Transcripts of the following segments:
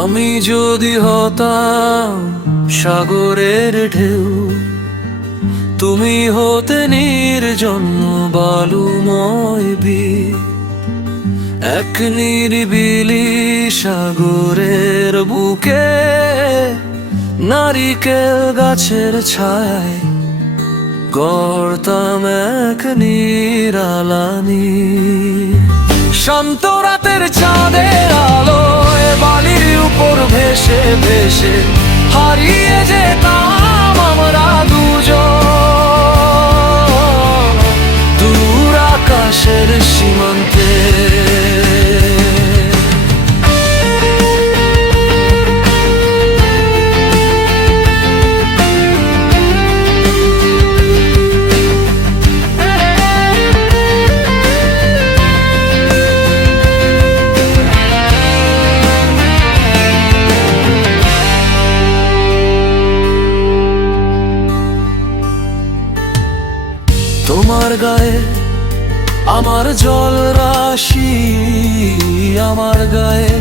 আমি যদি হতাম সাগরের ঢেউ, তুমি হতে নির্জন বালুময় বীচ। এক নিরিবিলি সাগরের বুকে নারিকেল গাছের ছায়ায় গড়তাম এক নিরালানি। শান্ত রাতের চাঁদের আলোয় বালির উপর ভেসে ভেসে হারিয়ে যেতাম আমরা দুজন দূর আকাশের সীমান্তে। তোমার গায়ে আমার জল রাশি, আমার গায়ে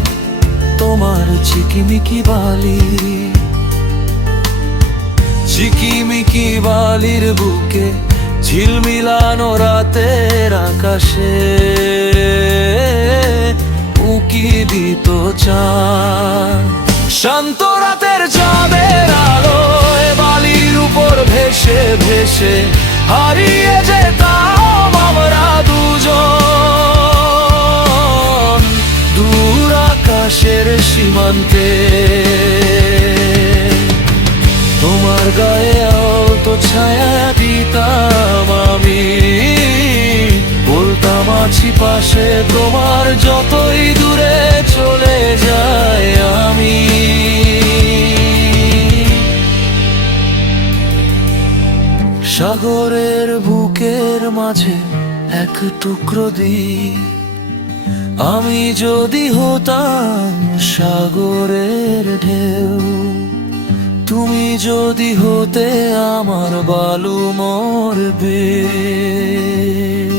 তোমার চিকিমিকি বালি। চিকিমিকি বালির বুকে ঝিলমিলানো রাতের আকাশে উকি দিত চাঁদ। শান্ত রাতের চাঁদের আলোয় বালির উপর ভেসে ভেসে হারিয়ে যেতাম আমরা দুজন দূর আকাশের সীমান্তে। তোমার গায়ে আলতো ছায়া দিতাম আমি, বলতাম আছি পাশে তোমার যতই দূরে চলে যায় আমি। সাগরের বুকের মাঝে এক টুকরো দ্বীপ, আমি যদি হতাম সাগরের ঢেউ, তুমি যদি হতে আমার বালুময় বীচ।